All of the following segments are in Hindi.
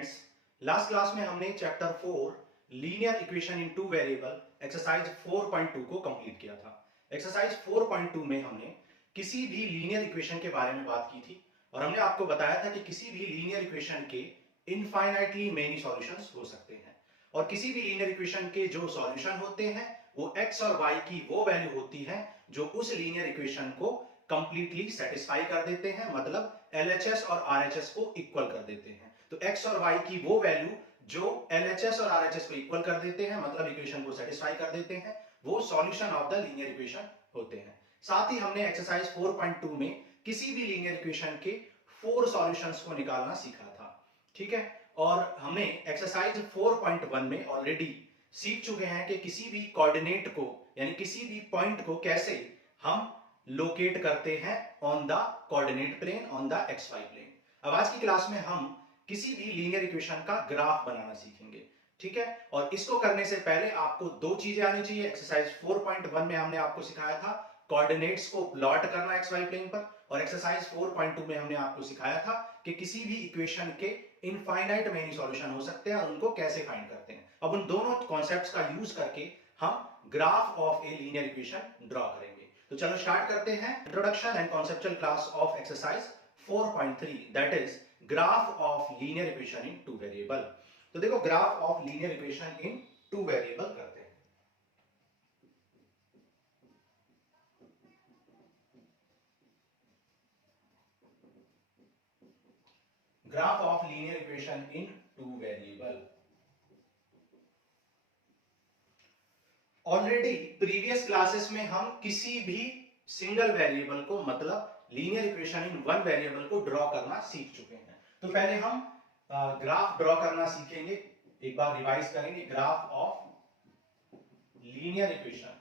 स्टूडेंट्स, लास्ट क्लास में हमने chapter 4 linear equation in two variable exercise 4.2 को कंप्लीट किया था। एक्सरसाइज 4.2 में हमने किसी भी लीनियर इक्वेशन के बारे में बात की थी और हमने आपको बताया था कि किसी भी लीनियर इक्वेशन के इनफाइनाइटली मेनी सॉल्यूशंस हो सकते हैं और किसी भी लीनियर इक्वेशन के जो सॉल्यूशन होते हैं वो x और y की वो वैल्यू होती है जो उस लीनियर इक्वेशन को कंप्लीटली सेटिस्फाई कर देते हैं, मतलब LHS और RHS को इक्वल कर देते हैं। तो x और y की वो वैल्यू जो LHS और RHS को इक्वल कर देते हैं, मतलब इक्वेशन को सेटिस्फाई कर देते हैं, वो solution of the linear equation होते हैं। साथ ही हमने एक्सरसाइज 4.2 में किसी भी लीनियर इक्वेशन के 4 सॉल्यूशंस को निकालना सीखा था, ठीक है। और हमने एक्सरसाइज 4.1 में ऑलरेडी सीख चुके हैं कि किसी भी कोऑर्डिनेट को यानी किसी भी पॉइंट को कैसे हम लोकेट करते हैं on the coordinate plane, on the XY plane. अब आज की क्लास में हम किसी भी लीनियर इक्वेशन का ग्राफ बनाना सीखेंगे, ठीक है। और इसको करने से पहले आपको दो चीजें आनी चाहिए। एक्सरसाइज 4.1 में हमने आपको सिखाया था कोऑर्डिनेट्स को प्लॉट करना XY प्लेन पर, और एक्सरसाइज 4.2 में हमने आपको सिखाया था कि किसी भी इक्वेशन के इनफाइनाइट मेनी सॉल्यूशन हो सकते हैं और उनको कैसे फाइंड करते हैं। अब उन दोनों कॉन्सेप्ट्स का यूज करके हम graph of a linear equation draw करेंगे। तो चलो स्टार्ट करते हैं। Introduction and conceptual class of exercise 4.3, that is graph of linear equation in two variable. तो देखो, graph of linear equation in two variable करते हैं। Graph of linear equation in two variable. Already previous classes में हम किसी भी सिंगल वेरिएबल को, मतलब linear equation in one variable को ड्रॉ करना सीख चुके हैं। तो पहले हम ग्राफ ड्रॉ करना सीखेंगे, एक बार रिवाइज करेंगे। Graph of linear equation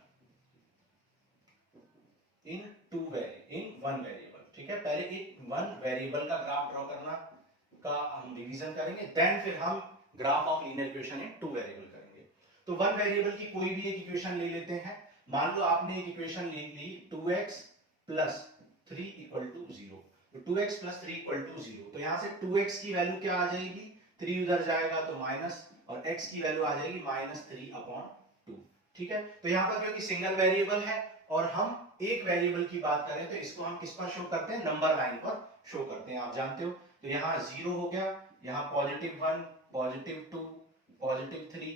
in one variable, ठीक है। पहले एक वन वेरिएबल का ग्राफ ड्रॉ करना का हम रिवीजन करेंगे, देन फिर हम graph of linear equation in two variable करेंगे। तो वन वेरिएबल की कोई भी एक इक्वेशन ले लेते हैं। मान लो आपने एक इक्वेशन ले ली 2x प्लस 3 इक्वल टू 0। तो 2x प्लस 3 इक्वल टू 0, तो यहां से 2x की वैल्यू क्या आ जाएगी, 3 उधर जाएगा तो माइनस, और x की वैल्यू आ जाएगी -3/2, ठीक है। तो यहां पर क्योंकि सिंगल वेरिएबल है और हम एक वेरिएबल की बात करें तो इसको हम किस पर शो करते हैं, नंबर लाइन पर शो करते हैं, आप जानते हो। तो यहाँ 0 हो गया, यहाँ +1, +2, +3,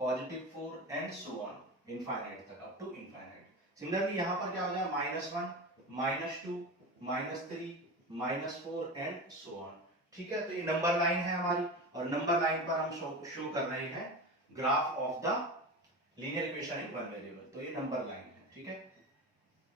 +4 एंड सो ऑन इनफाइनाइट तक, अप टू इनफाइनाइट। सिमिलरली यहाँ पर क्या हो जाएगा, -1, -2, -3, -4 एंड सो ऑन, ठीक है। तो ये नंबर लाइन है हमारी, और नंबर लाइन पर हम शो कर रहे हैं graph of the linear equation in one variable. तो ये नंबर लाइन है, ठीक है।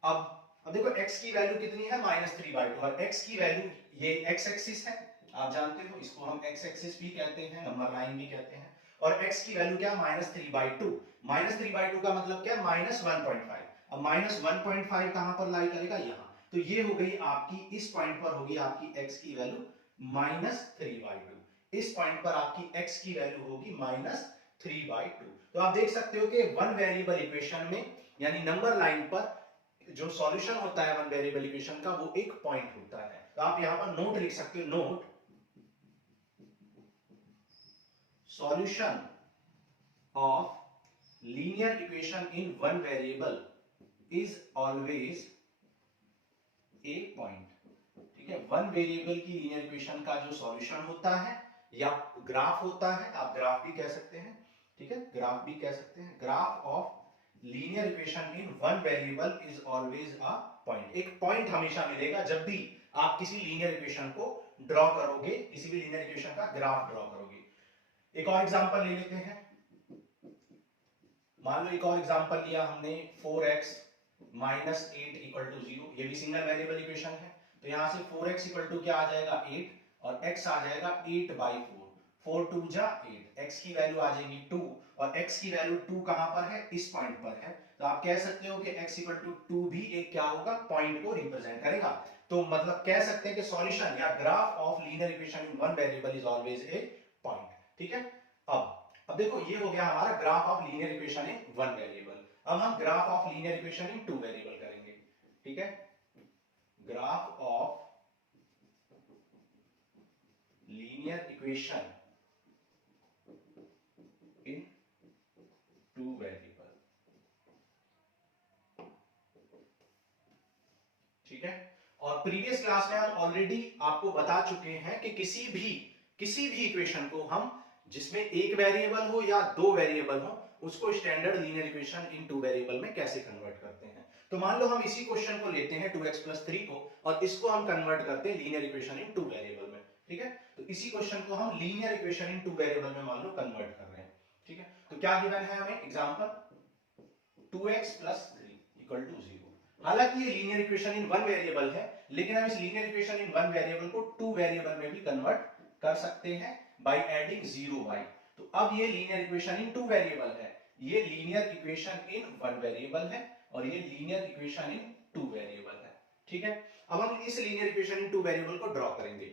अब देखो x की वैल्यू कितनी है, -3/2, और x की वैल्यू, ये x एक्सिस है, आप जानते हो, इसको हम x एक्सिस भी कहते हैं, नंबर लाइन भी कहते हैं। और x की वैल्यू क्या, -3/2। -3/2 का मतलब क्या, -1.5। अब -1.5 कहां पर लाई करेगा, यहां। तो ये हो गई आपकी, इस पॉइंट पर होगी आपकी x की वैल्यू -3/2। इस पॉइंट पर आपकी x की वैल्यू होगी -3/2। तो आप देख सकते हो कि वन वेरिएबल इक्वेशन में, यानी नंबर लाइन पर जो सॉल्यूशन होता है वन वेरिएबल इक्वेशन का, वो एक पॉइंट होता है। तो आप यहां पर नोट लिख सकते हो, note solution of linear equation in one variable is always a point, ठीक है। वन वेरिएबल की लीनियर इक्वेशन का जो सॉल्यूशन होता है या ग्राफ होता है, आप ग्राफ भी कह सकते हैं, ठीक है, ग्राफ भी कह सकते हैं। Graph of linear equation in one variable is always a point. एक पॉइंट हमेशा मिलेगा जब भी आप किसी लीनियर इक्वेशन को ड्रॉ करोगे, किसी भी लीनियर इक्वेशन का ग्राफ ड्रॉ करोगे। एक और एग्जांपल ले लेते हैं। मान लो एक और एग्जांपल लिया हमने, 4x -8 = 0। ये भी सिंगल वेरिएबल इक्वेशन है। तो यहां से 4x = क्या आ जाएगा, 8, और x आ जाएगा 8/4। 4 2 जा 8, x की वैल्यू आ जाएगी 2, और x की वैल्यू 2 कहां पर है, इस पॉइंट पर है। तो आप कह सकते हो कि x = 2 भी एक क्या होगा, पॉइंट को रिप्रेजेंट करेगा। तो मतलब कह सकते हैं कि सॉल्यूशन या graph of linear equation in one variable is always a point, ठीक है। अब देखो, ये हो गया हमारा graph of linear equation in one variable. अब हम graph of linear equation in two variable करेंगे, ठीक है। Graph of linear equation two variable, ठीक है। और प्रीवियस क्लास में हम ऑलरेडी आपको बता चुके हैं कि किसी भी इक्वेशन को हम जिसमें एक वेरिएबल हो या दो वेरिएबल हो उसको standard linear equation in two variable में कैसे कन्वर्ट करते हैं। तो मान लो हम इसी क्वेश्चन को लेते हैं 2x + 3 को और इसको हम कन्वर्ट करते हैं linear equation in two variable में, ठीक है। तो इसी क्वेश्चन को हम linear equation in two variable में मान लो कन्वर्ट कर रहे हैं, ठीक है। तो क्या गिवन है हमें एग्जांपल 2x + 3 = 0। हालांकि ये linear equation in one variable है, लेकिन हम इस linear equation in one variable को टू वेरिएबल में भी कन्वर्ट कर सकते हैं बाय एडिंग 0y। तो अब ये linear equation in two variable है, ये linear equation in one variable है और ये linear equation in two variable है, ठीक है। अब हम इस linear equation in two variable को ड्रॉ करेंगे।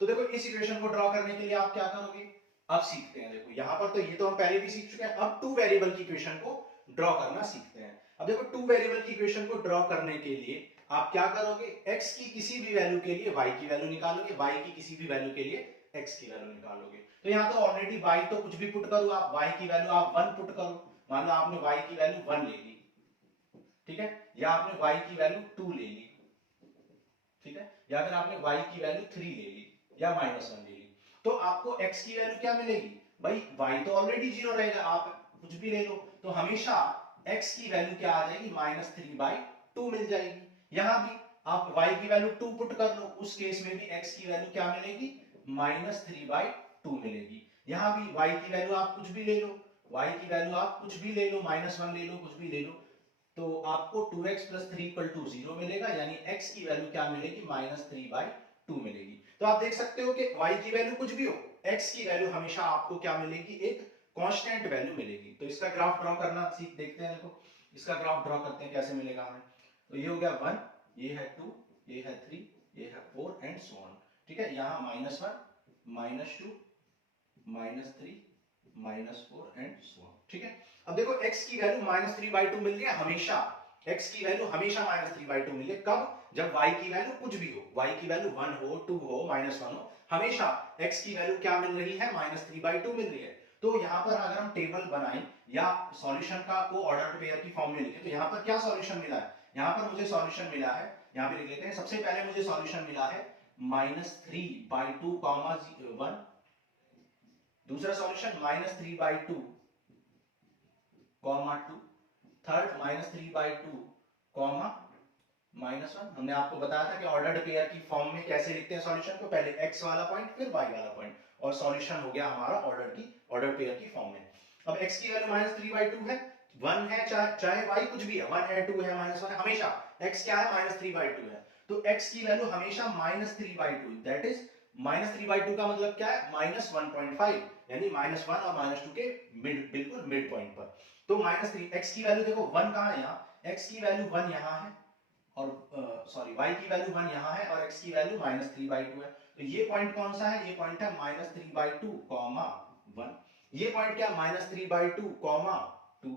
तो देखो इस इक्वेशन को ड्रॉ करने के लिए आप क्या करोगे, अब सीखते हैं। देखो यहां पर तो ये तो हम पहले भी सीख चुके हैं, अब टू वेरिएबल की इक्वेशन को ड्रॉ करना सीखते हैं। अब देखो टू वेरिएबल की इक्वेशन को ड्रॉ करने के लिए आप क्या करोगे, x की किसी भी वैल्यू के लिए y की वैल्यू निकालोगे, y की किसी भी वैल्यू के लिए x की वैल्यू निकालोगे। तो यहाँ तो ऑलरेडी y तो कुछ भी पुट करो आप, y की वैल्यू आप 1 पुट करो। मान लो आपने y की वैल्यू 1 ले ली, ठीक है, या आपने y की वैल्यू 2 ले ली, ठीक है, या फिर आपने y की वैल्यू 3 ले ली या -1 ले ली। तो आपको x की वैल्यू क्या मिलेगी भाई, y तो ऑलरेडी 0 रहेगा, आप कुछ भी ले लो तो हमेशा x की वैल्यू क्या आ जाएगी, -3/2 मिल जाएगी। यहां भी आप y की वैल्यू 2 पुट कर लो, उस केस में भी x की वैल्यू क्या मिलेगी, -3/2 मिलेगी। यहां भी y की वैल्यू आप कुछ भी ले लो, y की वैल्यू आप कुछ भी ले लो, -1 ले लो, कुछ भी ले लो, तो आपको 2x + 3 = 0 मिलेगा, यानी x की वैल्यू क्या मिलेगी, -3/2 मिलेगी। तो आप देख सकते हो कि y की वैल्यू कुछ भी हो, x की वैल्यू हमेशा आपको क्या मिलेगी, एक कांस्टेंट वैल्यू मिलेगी। तो इसका ग्राफ ड्रॉ करना सीख देखते हैं। देखो इसका ग्राफ ड्रॉ करते हैं, कैसे मिलेगा हमें। तो ये हो गया 1, ये है 2, ये है 3, ये है 4 एंड सो ऑन, ठीक है। यहाँ -1 -2 -3 -4 एंड सो ऑन, ठीक है। अब देखो x की वैल्यू -3/2 मिल रही है हमेशा, x की वैल्यू हमेशा -3/2 मिले, कब, जब y की वैल्यू कुछ भी हो, y की वैल्यू 1 हो, 2 हो, -1 हो, हमेशा x की वैल्यू क्या मिल रही है, -3/2 मिल रही है। तो यहाँ पर अगर हम टेबल बनाएं या सॉल्यूशन का को ऑर्डर पेयर की फॉर्म में लिखें, तो यहाँ पर क्या सॉल्यूशन मिला है, यहाँ पर मुझे सॉल्यूशन मिला है, यहाँ पे लिख लेते हैं। सबसे पहले मुझे सॉल्यूशन मिला है -3/2, 1, दूसरा सॉल्यूशन -3/2, 2, थर्ड -3/2, -1। हमने आपको बताया था कि ऑर्डर्ड पेयर की फॉर्म में कैसे लिखते हैं सॉल्यूशन को, पहले x वाला पॉइंट फिर y वाला पॉइंट, और सॉल्यूशन हो गया हमारा ऑर्डर पेयर की फॉर्म में। अब x की वैल्यू -3/2 है, 1 है, चाहे y कुछ भी है, 1 है, 2 है, -1 है, हमेशा x क्या है, -3/2 है। तो x की वैल्यू हमेशा -3/2, दैट इज -3/2 का मतलब क्या है, -1.5, यानी -1 और -2 के बिल्कुल मिड पॉइंट पर। तो -3, x की वैल्यू देखो 1 कहां है, यहाँ x की वैल्यू 1 यहाँ है, और सॉरी y की वैल्यू 1 यहाँ है और x की वैल्यू -3/2 है। तो ये पॉइंट कौन सा है, ये पॉइंट है -3/2, 1। ये पॉइंट क्या, -3/2, 2,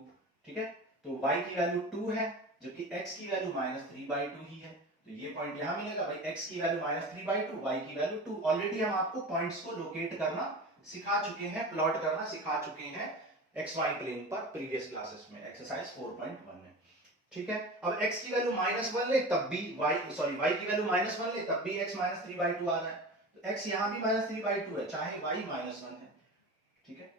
ठीक है। तो y की वैल्यू 2 है, जबकि x की वैल्यू -3/2 ही है। तो ये पॉइंट यहां मिलेगा भाई, x की वैल्यू -3/2, y की वैल्यू 2। ऑलरेडी हम आपको पॉइंट्स को लोकेट करना सिखा चुके हैं, प्लॉट करना सिखा चुके हैं xy प्लेन पर प्रीवियस क्लासेस में, एक्सरसाइज 4.1 में, ठीक है। अब x की वैल्यू -1 ले तब भी y की वैल्यू -1 ले तब भी x -3/2 आ रहा है। तो x यहां भी -3/2 है, चाहे y -1 है, ठीक है।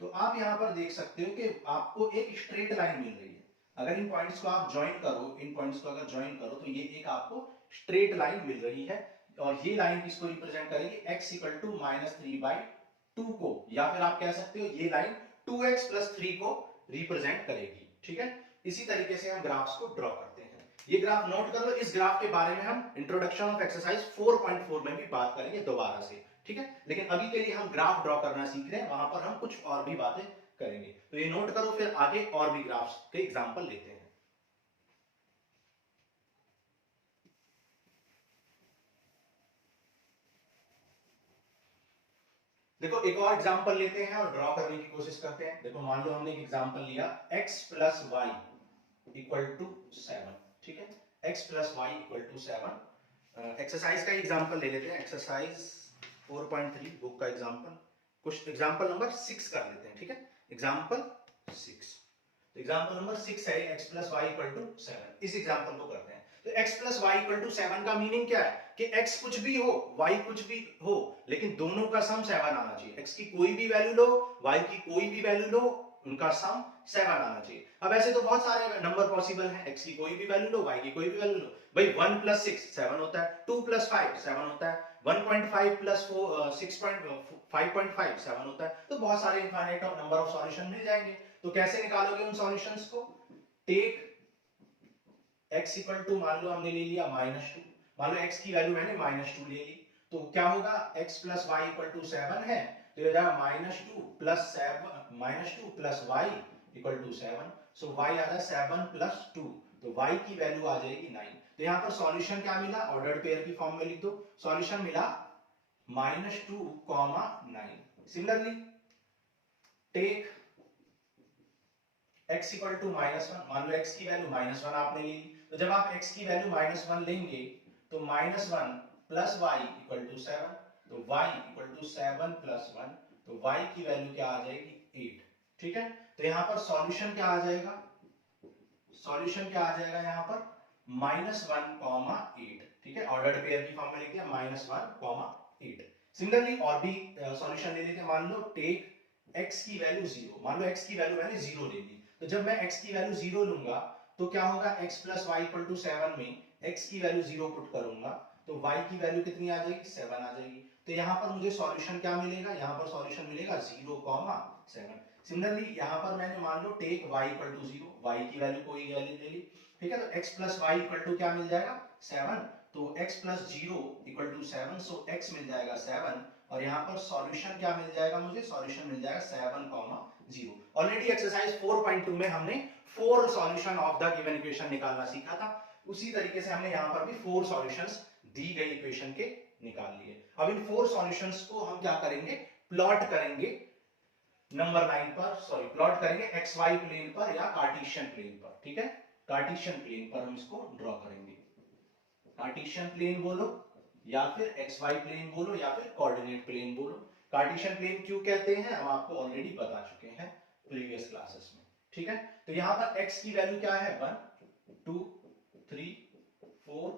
तो आप यहां पर देख सकते हो कि आपको एक स्ट्रेट लाइन मिल रही है। अगर इन पॉइंट्स को आप ज्वाइन करो, इन पॉइंट्स को अगर ज्वाइन करो तो ये एक आपको स्ट्रेट लाइन मिल रही है, और ये लाइन किसको रिप्रेजेंट करेगी, x = -3/2 को, या फिर आप कह सकते हो ये लाइन 2x + 3 को रिप्रेजेंट करेगी, ठीक है। इसी तरीके से हम ग्राफ्स को ड्रॉ करते हैं। ये ग्राफ नोट कर लो, इस ग्राफ के बारे में हम इंट्रोडक्शन ऑफ एक्सरसाइज 4.4 में भी बात करेंगे दोबारा से, ठीक है। लेकिन अभी के लिए हम ग्राफ ड्रॉ करना सीख रहे हैं, वहां पर हम कुछ और भी बातें करेंगे। तो ये नोट करो, फिर आगे और भी ग्राफ्स के एग्जांपल लेते हैं। देखो एक और एग्जांपल लेते हैं और ड्रॉ करने की कोशिश करते हैं। देखो मान लो हमने एक एग्जांपल लिया x + y = 7, ठीक है, x + y = 7। एक्सरसाइज का एग्जांपल ले लेते हैं, एक्सरसाइज 4.3 बुक का एग्जांपल, कुछ एग्जांपल नंबर 6 कर लेते हैं, ठीक है। एग्जांपल 6। तो एग्जांपल नंबर 6 है x plus y equal to 7। इस एग्जांपल को करते हैं। तो x plus y equal to 7 का मीनिंग क्या है कि x कुछ भी हो, y कुछ भी हो, लेकिन दोनों का सम 7 आना चाहिए। x की कोई भी वैल्यू लो, y की कोई भी वैल्यू लो, उनका सम 7 आना चाहिए। अब ऐसे तो बहुत सारे नंबर पॉसिबल हैं, x की कोई भी वैल्यू लो, y की कोई भी वैल्यू लो। भाई 1 प्लस 6 7 होता है, 2 प्लस 5 7 होता है, 1.5 प्लस 6.5 7 होता है। तो बहुत सारे इनफाइनाइट नंबर ऑफ सॉल्यूशन मिल जाएंगे। तो कैसे निकालोगे उन सॉल्यूशंस को? टेक x इक्वल टू, मान लो हमने ले लिया -2, मान लो x की वैल्यू मैंने -2 ले ली, तो क्या होगा? x plus y equal to 7 है, तो ये जाएगा -2 plus 7, -2 plus y equal to 7। So y आ जाए 7 प्लस 2, तो y की वैल्यू आ जाएगी 9। तो यहाँ पर सॉल्यूशन क्या मिला? ऑर्डर्ड पेयर की फॉर्म में लिख दो। सॉल्यूशन मिला -2, 9। Similarly take x equal to -1, मान लो x की वैल्यू -1 आपने ली, तो जब आप x की वैल्यू -1 लेंगे तो -1 प्लस y इक्वल टू 7, तो y इक्वल टू 7 प्लस 1, तो y की वैल्यू क्या आ जाएगी? 8। ठीक है, तो यहां पर सॉल्यूशन क्या आ जाएगा? सॉल्यूशन क्या आ जाएगा यहां पर? -1, 8। ठीक है, ऑर्डर्ड पेयर की फॉर्म में लिख दिया -1, 8। सिमिलरली और भी सॉल्यूशन ले लेते हैं। मान लो टेक x की वैल्यू 0, मान लो x की वैल्यू मैंने 0 ले ली, तो जब मैं x की वैल्यू 0 लूंगा तो क्या होगा? x plus y equal to 7 में x की वैल्यू 0 पुट करूंगा तो y की वैल्यू कितनी आ जाएगी? 7 आ जाएगी। तो यहाँ पर मुझे सॉल्यूशन क्या मिलेगा? यहाँ पर सॉल्यूशन मिलेगा 0, 7। सिमिलरली यहाँ पर मैंने मान लो take y equal to 0, y की वैल्यू कोई वैल्यू ले ली, ठीक है, तो x plus y equal to क्या मिल जाएगा? 7। तो x plus 0 equal to 7, so x मिल जाएगा 7, और यहाँ पर सॉल्यूशन क्या मिल जाएगा मुझे? सॉल्यूशन मिल जाएगा 7, 0। ऑलरेडी एक्सरसाइज 4.2 में हमने 4 solution of the given equation निकालना सीखा था। उसी तरीके से हमने यहाँ पर भी 4 सॉल्यूशंस दी गई इक्वेशन के निकाल लिए। अब इन 4 सॉल्यूशंस को हम क्या करेंगे? प्लॉट करेंगे नंबर 9 पर, सॉरी प्लॉट करेंगे XY प्लेन पर या कार्टेशियन प्लेन पर। ठीक है, कार्टेशियन प्लेन पर हम इसको ड्रॉ करेंगे। कार्टेशियन प्लेन बोलो या फिर XY प्लेन बोलो या फिर कोऑर्डिनेट प्लेन बोलो। कार्टेशियन प्लेन क्यों कहते हैं हम आपको ऑलरेडी बता चुके हैं प्रीवियस क्लासेस में। ठीक है, तो यहां पर x की वैल्यू क्या है? 1 2 3 4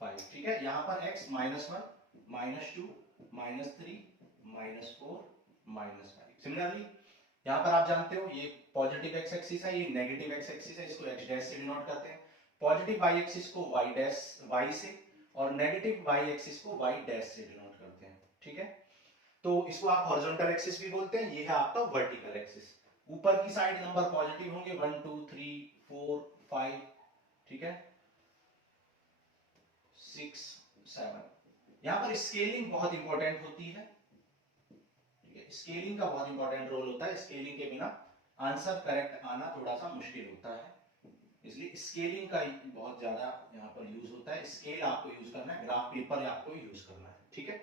5। ठीक है, यहां पर x -1 -2 -3 -4 -5। सिमिलरली यहां पर आप जानते हो ये पॉजिटिव x एक्सिस है, ये नेगेटिव x एक्सिस है, इसको x डैश से डिनोट करते हैं। पॉजिटिव y एक्सिस को y डैश y से और नेगेटिव y एक्सिस को y डैश से डिनोट करते हैं। ठीक है, तो इसको आप हॉरिजॉन्टल एक्सिस भी बोलते हैं, ये है आपका वर्टिकल एक्सिस। ऊपर की साइड नंबर पॉजिटिव होंगे 1 2 3 4 5, ठीक है, 6 7। यहां पर स्केलिंग बहुत इंपॉर्टेंट होती है। ठीक है, स्केलिंग का बहुत इंपॉर्टेंट रोल होता है। स्केलिंग के बिना आंसर करेक्ट आना थोड़ा सा मुश्किल होता है, इसलिए स्केलिंग का बहुत ज्यादा यहाँ पर यूज होता है। स्केल आपको यूज करना है, ग्राफ पेपर आपको यूज करना है। ठीक है,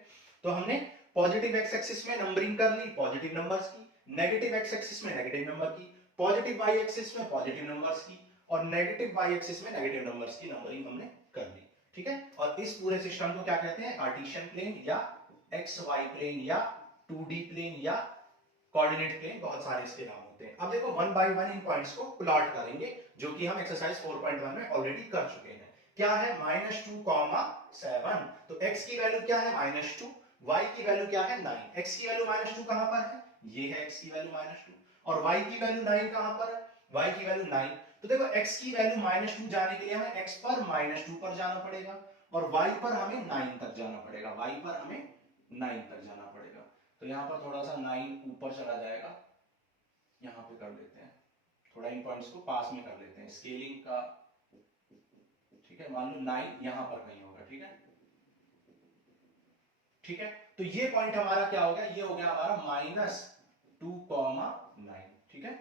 तो हमने पॉजिटिव एक्स एक्सिस में नंबरिंग कर ली पॉजिटिव नंबर्स की, नेगेटिव एक्स एक्सिस में नेगेटिव नंबर की, पॉजिटिव वाई एक्सिस में पॉजिटिव नंबर्स की, और नेगेटिव वाई एक्सिस में नेगेटिव नंबर्स की नंबरिंग हमने कर ली। ठीक है, और इस पूरे सिस्टम को क्या कहते हैं? कार्टेशियन प्लेन या एक्स वाई प्लेन या 2D प्लेन या कोऑर्डिनेट प्लेन, बहुत सारे इसके नाम होते हैं। अब देखो 1 बाय 1 इन पॉइंट्स को प्लॉट करेंगे, जो कि हम एक्सरसाइज 4.1 में ऑलरेडी कर चुके हैं। क्या है? -2, 7। तो x की वैल्यू क्या है? -2, y की वैल्यू क्या है? 9। x की वैल्यू -2 कहां पर है? ये है x की वैल्यू -2, और y की वैल्यू 9 कहां पर है? y की वैल्यू 9। तो देखो x की वैल्यू -2 जाने के लिए हमें x पर -2 पर जाना पड़ेगा और y पर हमें 9 तक जाना पड़ेगा, y पर हमें 9 तक जाना पड़ेगा। तो यहां पर थोड़ा सा 9 ऊपर चला जाएगा, यहां पे कर लेते हैं, थोड़ा इन पॉइंट्स को पास में कर लेते हैं स्केलिंग का। ठीक है, मान लो 9 यहां पर कहीं होगा। ठीक है, ठीक है, तो ये पॉइंट हमारा क्या हो गया? ये हो गया हमारा -2, 9। ठीक है,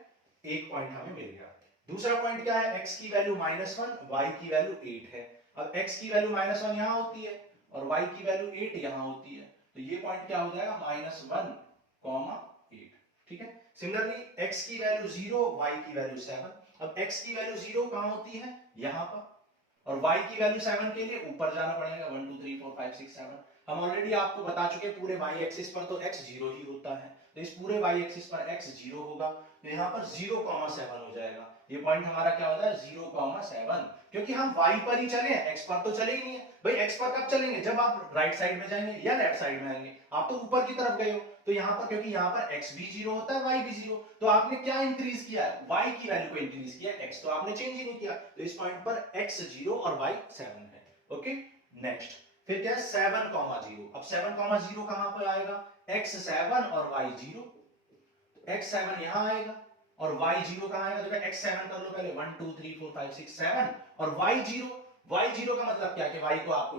एक पॉइंट हमें मिल गया। दूसरा पॉइंट क्या है? x की वैल्यू -1, y की वैल्यू 8 है। अब x की वैल्यू -1 यहां होती है और y की वैल्यू 8 यहां होती है, तो ये पॉइंट क्या हो जाएगा? -1, 8। ठीक है, सिमिलरली x की वैल्यू 0, y की वैल्यू 7। अब x की वैल्यू 0 कहां होती है? यहां पर, और y की वैल्यू 7 के लिए ऊपर जाना पड़ेगा, 1 2 3 4 5 6 7। हम ऑलरेडी आपको बता चुके पूरे y एक्सिस पर तो x 0 ही होता है, तो इस पूरे y एक्सिस पर x 0 होगा, तो यहाँ पर 0,7 हो जाएगा। ये पॉइंट हमारा क्या होता है 0,7, क्योंकि हम y पर ही चले हैं, x पर तो चले ही नहीं है। भाई x पर कब चलेंगे, जब आप राइट साइड में जाएंगे या लेफ्ट साइड में आएंगे। आप तो ऊपर की तरफ गए हो, तो यहाँ पर क्योंकि यहाँ पर x भी 0 होता है, y भी 0, तो आपने क्या इंक्रीज किया है, y की वैल्यू को इंक्रीज किया, x तो आपने चेंज ही नहीं किया। तो इस पॉइंट पर x 0 और y 7 है। ओके, नेक्स्ट फिर क्या है 7,0। अब 7,0 कहां पर आएगा, x 7 और y 0, x 7 यहां आएगा और y 0 कहां आएगा, तो x 7 कर लो पहले, 1 2 3 4 5 6 7 और y 0। y 0 का मतलब क्या है कि y को आपको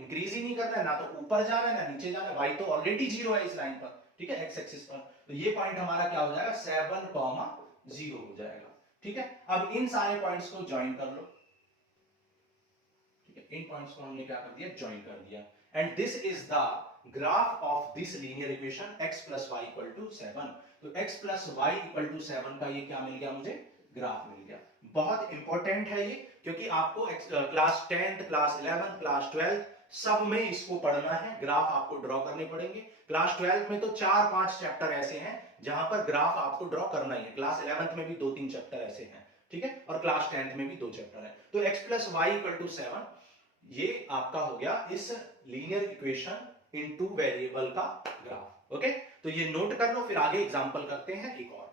इंक्रीज ही नहीं करना है, ना तो ऊपर जाना है ना नीचे जाना है, y तो ऑलरेडी 0 है इस लाइन पर, ठीक है, x एक्सिस पर। तो ये पॉइंट हमारा क्या हो जाएगा 7,0 हो जाएगा। ठीक है, अब इन सारे पॉइंट्स को ज्वाइन कर लो। ठीक है, इन पॉइंट्स को हमने क्या कर दिया, ज्वाइन कर दिया। And this is the graph of this linear equation x plus y equal to 7। तो x plus y equal to 7 का ये क्या मिल गया मुझे, ग्राफ मिल गया। बहुत इंपॉर्टेंट है ये, क्योंकि आपको class 10th, class 11th, class 12th सब में इसको पढ़ना है, ग्राफ आपको ड्रॉ करने पड़ेंगे। क्लास 12th में तो 4-5 चैप्टर ऐसे हैं जहां पर ग्राफ आपको ड्रॉ करना ही है। क्लास 11th में भी 2-3 चैप्टर ऐसे हैं, ठीक है, और क्लास 10th में भी 2 चैप्टर है। तो x plus y equal to 7 ये आपका हो गया इस linear equation in two variable का ग्राफ। ओके, तो ये नोट कर लो, फिर आगे एग्जांपल करते हैं एक और।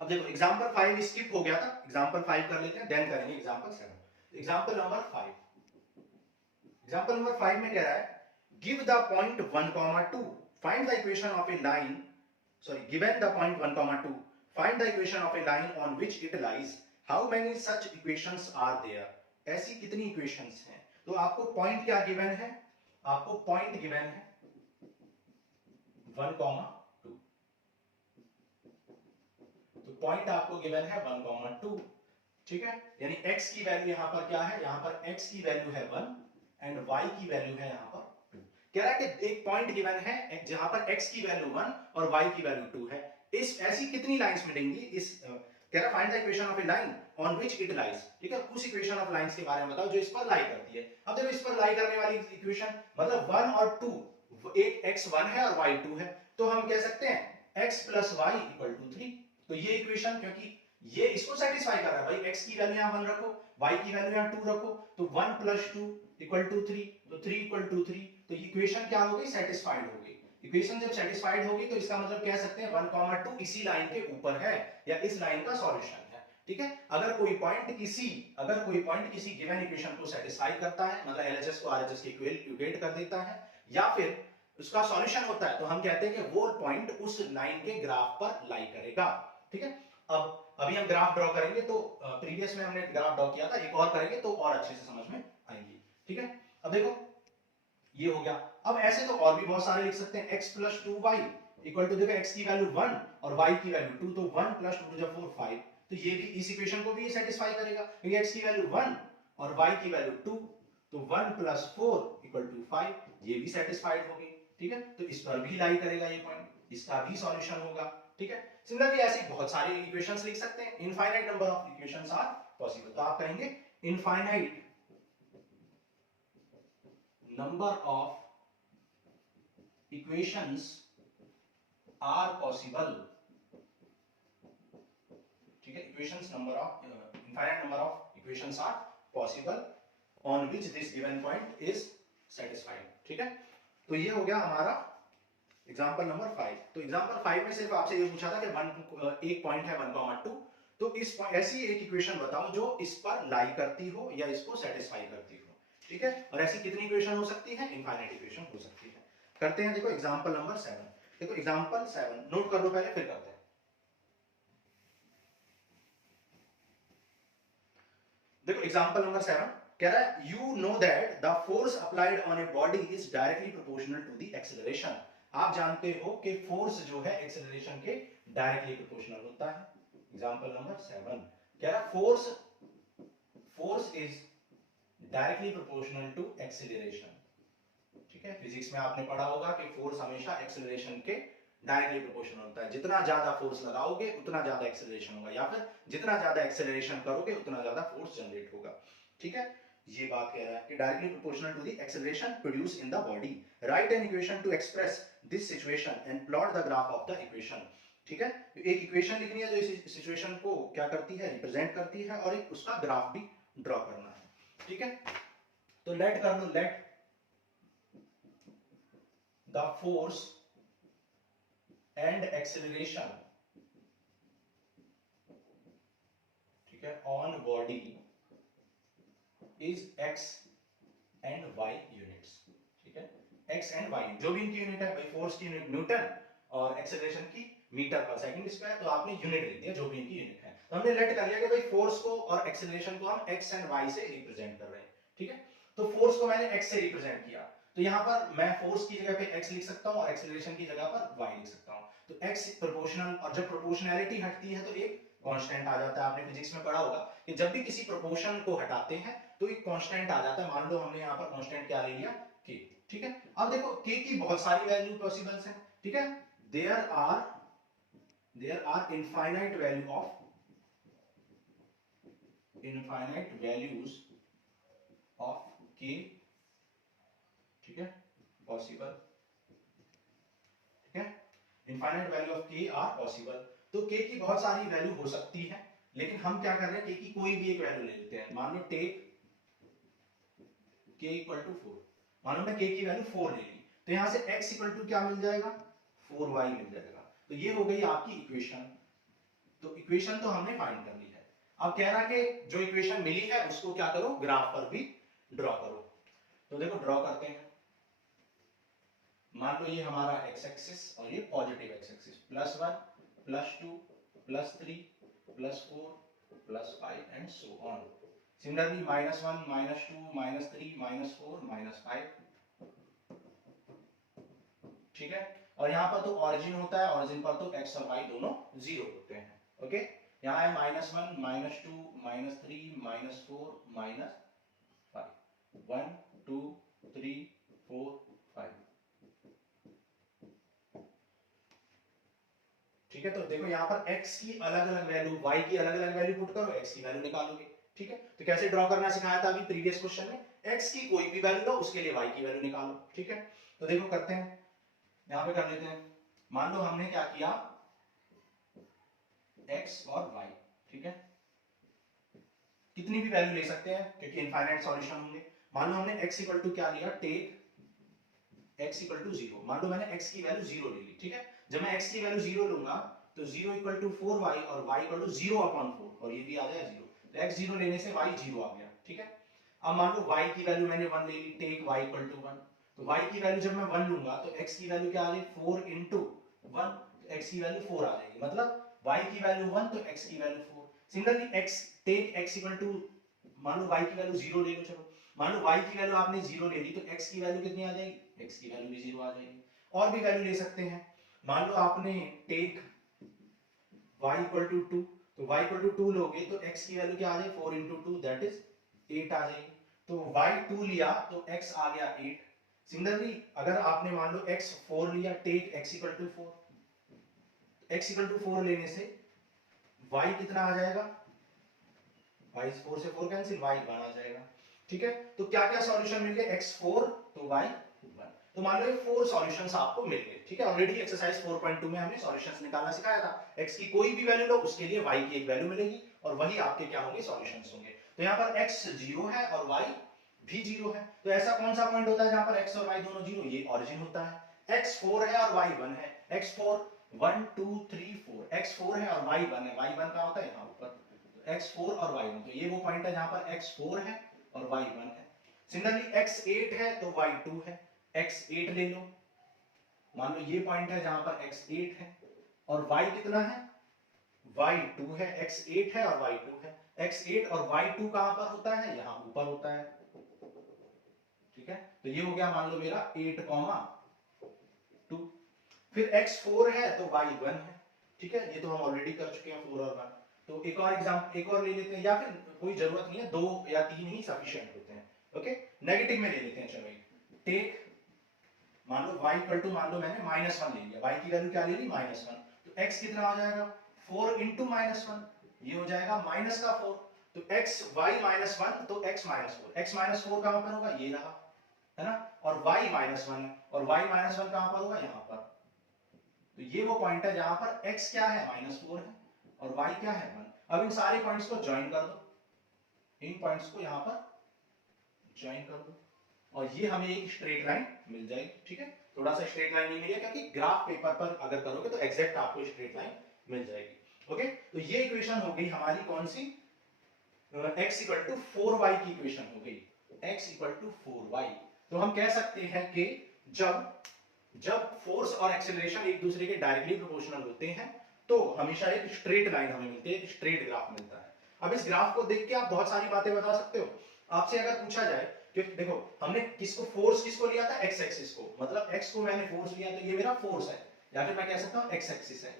अब देखो एग्जांपल 5 स्किप हो गया था, एग्जांपल 5 कर लेते हैं, देन करेंगे example 7। Example number 5, example number 5 में कह रहा है give the point 1,2, find the equation of a line, sorry given the point 1,2, find the equation of a line on which it lies, how many such equations are there. ऐसी कितनी इक्वेशंस हैं। तो आपको पॉइंट क्या गिवन है, आपको पॉइंट गिवन है 1,2, तो पॉइंट आपको गिवन है 1,2। ठीक है, यानी x की वैल्यू यहां पर क्या है, यहां पर x की वैल्यू है 1 एंड y की वैल्यू है यहां पर 2। कह रहा है कि एक पॉइंट गिवन है जहां पर x की वैल्यू 1 और y की वैल्यू 2 है। इस ऐसी कितनी लाइंस मिलेंगी, इस कह रहा find the equation of a line on which it lies. ठीक है, उस इक्वेशन ऑफ लाइंस के बारे में बताओ जो इस पर लाई करती है। अब देखो इस पर लाई करने वाली इक्वेशन मतलब 1 और 2, एक x 1 है और y 2 है, तो हम कह सकते हैं x plus y equal to 3। तो ये इक्वेशन, क्योंकि ये इसको सेटिस्फाई कर रहा है, भाई x की वैल्यू यहां 1 रखो, y की वैल्यू यहां 2 रखो, तो 1 plus 2 equal to 3, तो 3 equal to 3, तो इक्वेशन क्या हो गई, सेटिस्फाइड हो गई। इक्वेशन जब सेटिस्फाइड होगी तो इसका मतलब कह सकते हैं 1, 2 इसी लाइन के ऊपर है या इस लाइन का सॉल्यूशन है। ठीक है, अगर कोई पॉइंट किसी गिवन इक्वेशन को सेटिस्फाई करता है, मतलब एलएचएस को आरएचएस के इक्वेट कर देता है, या फिर उसका सॉल्यूशन होता है, तो हम कहते हैं कि वो पॉइंट उस लाइन के ग्राफ पर लाई करेगा। ठीक है, अब अभी हम ग्राफ ड्रॉ करेंगे, तो प्रीवियस में हमने ग्राफ ड्रॉ किया था, एक और करेंगे तो और अच्छे से समझ में आएंगी। ठीक है, अब देखो ये हो गया। अब ऐसे तो और भी बहुत सारे लिख सकते हैं, x plus 2y equal to, देखो x की वैल्यू 1 और y की वैल्यू 2, तो 1 plus 2 to 4 5, तो ये भी इस इक्वेशन को भी सेटिस्फाई करेगा, क्योंकि x की वैल्यू 1 और y की वैल्यू 2, तो 1 plus 4 इक्वल टू 5, ये भी सेटिस्फाइड हो गई। ठीक है, तो इस पर भी लाई करेगा ये पॉइंट, इसका भी सॉल्यूशन होगा। ठीक है, सिमिलरली ऐसी बहुत सारी इक्वेशंस लिख सकते हैं, infinite number of equations are possible. तो आप कहेंगे infinite number of equations are possible। ठीक है, equations number of infinite number of equations are possible on which this given point is satisfied। ठीक है, तो ये हो गया हमारा एग्जांपल नंबर 5। तो एग्जांपल 5 में सिर्फ आपसे ये पूछा था कि एक पॉइंट है 1,2, तो इस ऐसी एक इक्वेशन बताओ जो इस पर लाई करती हो या इसको सेटिस्फाई करती हो। ठीक है, और ऐसी कितनी इक्वेशन हो सकती है, इनफाइनाइट इक्वेशन हो सकती है। करते हैं, देखो एग्जांपल नंबर 7। देखो एग्जांपल 7 नोट कर लो पहले, फिर करते हैं। देखो एग्जांपल नंबर 7 कह रहा है you know that the force applied on a body is directly proportional to the acceleration. आप जानते हो कि फोर्स जो है एक्सेलरेशन के डायरेक्टली प्रोपोर्शनल होता है। एग्जांपल नंबर 7 कह रहा है force is directly proportional to acceleration. ठीक है, फिजिक्स में आपने पढ़ा होगा कि फोर्स हमेशा एक्सेलरेशन के डायरेक्टली प्रोपोर्शनल होता है। जितना ज्यादा फोर्स लगाओगे उतना ज्यादा एक्सेलरेशन होगा, या फिर जितना ज्यादा एक्सेलरेशन करोगे उतना ज्यादा फोर्स जनरेट होगा। ठीक है, ये बात कह रहा है कि directly proportional to the acceleration produce in the body. Right an equation to express this situation and plot the graph of the equation. ठीक है, एक इक्वेशन लिखनी है जो इस सिचुएशन को क्या करती है, रिप्रेजेंट करती है, और एक उसका ग्राफ भी ड्रॉ करना है। ठीक है, तो लेट कर लो, let the force and acceleration, ठीक है, on body is x and y units. ठीक है, एक्स एंड वाई जो भी इनकी यूनिट है, भाई फोर्स की यूनिट न्यूटन और एक्सेलरेशन की मीटर पर सेकंड स्क्वायर, तो आपने यूनिट लिख दिया जो भी इनकी यूनिट है। तो हमने लेट कर लिया कि भाई फोर्स को और एक्सेलरेशन को हम एक्स एंड वाई से रिप्रेजेंट कर रहे हैं। ठीक है, तो फोर्स को मैंने एक्स से रिप्रेजेंट किया, तो यहां पर मैं फोर्स की जगह पे एक्स लिख सकता हूं और एक्सेलरेशन की जगह पर वाई लिख सकता हूं। तो एक्स प्रोपोर्शनल, और जब प्रोपोर्शनैलिटी हटती है तो एक कांस्टेंट आ जाता है। आपने फिजिक्स में पढ़ा होगा कि जब भी किसी प्रोपोर्शन को हटाते हैं तो एक कांस्टेंट आ जाता है। मान लो हमने यहाँ पर कांस्टेंट क्या ले लिया, k। ठीक है, अब देखो k की बहुत सारी वैल्यू पॉसिबल्स हैं। ठीक है, there are infinite values of k। ठीक है, पॉसिबल। ठीक है, infinite value of k are possible. तो k की बहुत सारी वैल्यू हो सकती है, लेकिन हम क्या कर रहे हैं, k की कोई भी एक वैल्यू ले लेते हैं। मान लो टेक k इक्वल टू 4, मान लो मैं k की वैल्यू 4 ले ली, तो यहां से x इक्वल टू क्या मिल जाएगा, 4y मिल जाएगा। तो ये हो गई आपकी इक्वेशन। तो इक्वेशन तो हमने फाइंड कर ली है। अब कह रहा है कि जो इक्वेशन मिली है उसको क्या करो, ग्राफ पर भी ड्रॉ करो। तो देखो ड्रॉ करते हैं। मान लो ये हमारा x एक्सिस और ये positive x axis, +1 +2 +3 +4 +5 and so on. Similarly -1 -2 -3 -4 -5। ठीक है, और यहाँ पर तो ऑरिजिन होता है, ऑरिजिन पर तो x और y दोनों 0 होते हैं। ओके, यहाँ है -1 -2 -3 -4 -5, 1 2 3 4 5। ठीक है, तो देखो यहाँ पर x की अलग अलग वैल्यू, y की अलग अलग वैल्यू पुट करो, x की वैल्यू निकालोगे। ठीक है, तो कैसे ड्रॉ करना सिखाया था अभी प्रीवियस क्वेश्चन में, x की कोई भी वैल्यू लो, उसके लिए y की वैल्यू निकालो। ठीक है, तो देखो करते हैं, यहाँ पे कर लेते हैं। मान लो हमने क्या किया, x और y। ठीक है, कितनी भी वैल्यू ले सकते हैं क्योंकि इनफाइनाइट सॉल्यूशन होंगे। मान लो हमने x इक्वल टू क्या लिया, टेक x इक्वल टू 0। मान लो मैंने x की वैल्यू 0 ले ली। ठीक है, जब मैं x की वैल्यू 0 लूंगा तो 0 इक्वल टू 4y और y इक्वल टू 0/4, और ये भी आ जाएगा 0। तो x 0 लेने से y 0 आ गया। ठीक है, अब मान लो y की वैल्यू मैंने 1 ले ली, टेक y इक्वल टू 1। तो y की वैल्यू जब मैं 1 लूंगा तो x की वैल्यू क्या आ जाएगी, 4 इंटू 1, तो x की वैल्यू 4 आ जाएगी। मतलब y की वैल्यू 1 तो x की value 4। Similarly x take x equal to, मान लो y की वैल्यू 0 ले लो, चलो मान लो y की वैल्यू आपने 0 ले ली, तो x की वैल्यू कितनी आ जाएगी, x की वैल्यू भी 0 आ जाएगी। और भी वैल्यू ले सकते हैं। मान लो आपने टेक y इक्वल टू 2, तो y इक्वल टू 2 लोगे तो x की वैल्यू क्या आ जाएगी, 4 इंटू 2 दैट इज 8 आ जाएगी। तो y 2 लिया तो x आ गया 8। सिमिलरली अगर आपने मान लो x 4 लिया, take x equal to 4, x equal to 4 लेने से y कितना आ जाएगा, y 4 से 4 कैंसिल, y 1 आ जाएगा। ठीक है, तो क्या क्या सॉल्यूशन मिल गए, x 4 तो y 1। तो मान लो ये 4 सॉल्यूशंस आपको मिल गए। ठीक है, ऑलरेडी एक्सरसाइज 4.2 में हमने सॉल्यूशंस निकालना सिखाया था। x की कोई भी वैल्यू लो, उसके लिए y की एक वैल्यू मिलेगी और वही आपके क्या होंगे, सॉल्यूशंस होंगे। तो यहाँ पर x 0 है और y भी 0 है। तो ऐसा कौन सा पॉइंट होता है जहां पर x और y दोनों 0, ये ओरिजिन होता है। x 4 है और y 1 है, x 4 1 2 3 4, x 4 है और y 1 है, y 1 कहां होता है, यहाँ ऊपर। x4 और y1, तो ये वो पॉइंट है जहां पर x4 है और y1 है। सिमिलरली x8 है तो y2 है, x8 ले लो। मान लो ये पॉइंट है जहां पर x8 है और y कितना है, y2 है, x8 है और y2 है। x8 और y2 कहां पर होता है, यहां ऊपर होता है। ठीक है, तो ये हो गया मान लो मेरा 8,2। फिर x4 है तो y1 है। ठीक है, ये तो हम ऑलरेडी कर चुके हैं 4 और 1। तो एक और एग्जांपल, एक और ले लेते हैं, या फिर कोई जरूरत नहीं है, 2 या 3 ही सफिशिएंट होते हैं। ओके, नेगेटिव में ले लेते हैं। चलो टेक, मान लो y इक्वल टू, मान लो मैंने -1 ले लिया, y की वैल्यू क्या ले ली, -1। तो x कितना हो जाएगा, 4 इंटू -1, ये हो जाएगा -4। तो x y माइनस वन तो x माइनस फोर कहां पर होगा, ये रहा, है ना, और y माइनस वन है, और y माइनस वन कहां पर होगा, यहां पर। तो ये वो पॉइंट है जहां पर x क्या है, माइनस फोर है, और y क्या है, वन। अब इन सारे पॉइंट्स को ज्वाइन कर दो, इन पॉइंट्स को यहां पर ज्वाइन कर दो, और ये हमें एक स्ट्रेट लाइन मिल जाएगी। ठीक है, थोड़ा सा स्ट्रेट लाइन नहीं मिलेगा, क्योंकि ग्राफ पेपर पर अगर करोगे तो एग्जैक्ट आपको स्ट्रेट लाइन मिल जाएगी। ओके, तो ये इक्वेशन हो गई हमारी कौन सी, x इक्वल टू 4y की इक्वेशन हो गई, x इक्वल टू 4y। तो हम कह सकते हैं कि जब फोर्स और एक्सेलरेशन एक दूसरे के डायरेक्टली प्रोपोर्शनल होते हैं तो हमेशा एक स्ट्रेट लाइन हमें मिलती है, एक स्ट्रेट ग्राफ मिलता है। अब इस ग्राफ को देख के आप बहुत सारी बातें बता सकते हो। आपसे अगर पूछा जाए कि देखो हमने फोर्स किसको लिया था, एक्स एक्सिस को, मतलब एक्स को मैंने फोर्स लिया तो ये मेरा फोर्स है, या फिर मैं कह सकता हूं एक्स एक्सिस है।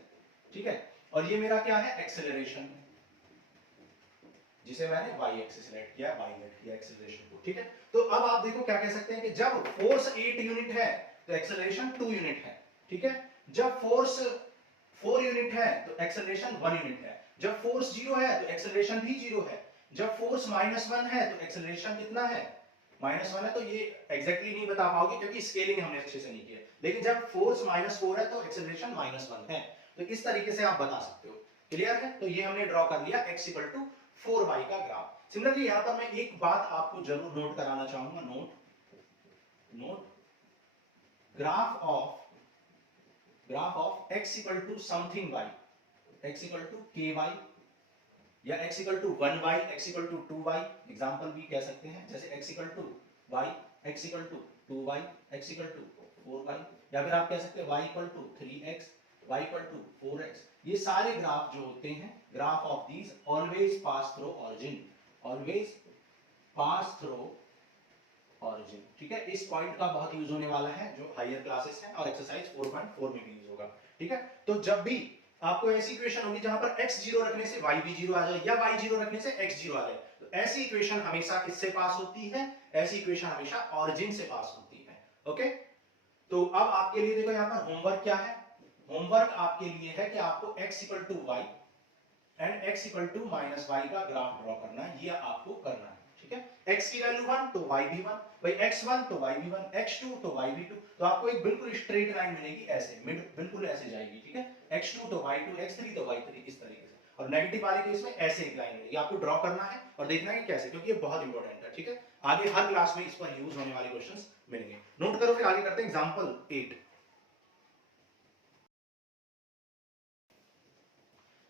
ठीक है, और ये मेरा क्या है, एक्सेलरेशन, जिसे मैंने y एक्सिस लेट किया, y लेट किया एक्सेलरेशन को। ठीक है, तो अब आप देखो क्या कह सकते हैं कि जब फोर्स 8 यूनिट है तो एक्सेलरेशन 2 यूनिट है। ठीक है, जब फोर्स 4 यूनिट है तो एक्सेलरेशन 1 यूनिट है, जब फोर्स 0 है तो एक्सेलरेशन भी 0 है, जब फोर्स -1 है तो एक्सेलरेशन कितना है, -1 है। तो ये एग्जैक्टली नहीं बता पाओगे क्योंकि स्केलिंग हमने अच्छे से नहीं की है, लेकिन जब फोर्स -4 है तो एक्सेलरेशन -1 है। तो इस तरीके से आप बता सकते हो। क्लियर है, तो ये हमने ड्रॉ कर लिया x इक्वल टू 4y का ग्राफ। सिमिलरली यहां पर मैं एक बात आपको जरूर नोट कराना चाहूंगा, note graph of x equal to something y, x equal to ky, या x equal to 1y, x equal to 2y, example भी कह सकते हैं, जैसे x equal to y, x equal to 2y, x equal to 4y, या फिर आप कह सकते हैं y equal to 3x, y equal to 4x। ये सारे ग्राफ जो होते हैं, graph of these always pass through origin, always pass through origin. ठीक है, इस पॉइंट का बहुत यूज होने वाला है जो हायर क्लासेस हैं, और एक्सरसाइज 4.4 में भी यूज होगा। ठीक है, तो जब भी आपको ऐसी इक्वेशन होगी जहां पर x 0 रखने से y भी 0 आ जाए, या y 0 रखने से x 0 आ जाए, तो ऐसी इक्वेशन हमेशा किससे पास होती है, ऐसी इक्वेशन हमेशा ऑरिजिन से पास होती है। ओके, तो अब आपके लिए देखो यहां पर होमवर्क क्या है, होमवर्क आपके लिए है कि आपको x equal to y and x equal to minus y का ग्राफ ड्रॉ करना है, ये आपको करना है। ठीक है, x की वैल्यू 1 तो y भी 1, भाई x1 तो y भी 1, x2 तो y भी 2, तो आपको एक बिल्कुल स्ट्रेट लाइन मिलेगी, ऐसे मिड बिल्कुल ऐसे जाएगी। ठीक है, x2 तो y2, x3 तो y3, इस तरीके से। और नेगेटिव वाले केस में ऐसे एक लाइन मिलेगी, आपको ड्रॉ करना है और देखना है कैसे, क्योंकि ये बहुत इंपॉर्टेंट है। ठीक है, आगे हर क्लास में इस पर यूज होने वाले क्वेश्चंस मिलेंगे। नोट करो, फिर आगे करते हैं एग्जांपल 8।